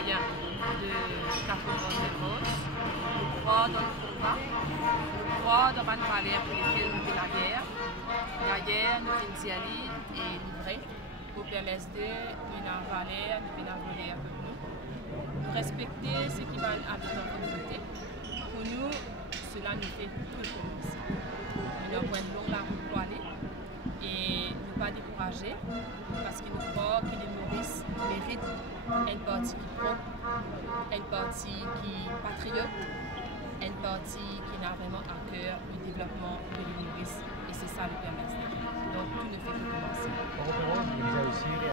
citoyens de Cap-Rose. Nous croyons dans le combat, nous croyons dans une valeur pour lesquelles nous avons la guerre. La guerre, nous avons dit et livrée pour permettre de nous avons valeur, nous avons voler avec nous. Nous respecter ce qui va habiter en communauté. Pour nous, cela nous fait tout commencer. Nous avons une longue la route pour aller et ne pas décourager parce que nous croyons que les Maurice méritent une partie qui propre, une partie qui patriote, une partie qui a vraiment à cœur le développement de l'île Maurice et c'est ça le permet.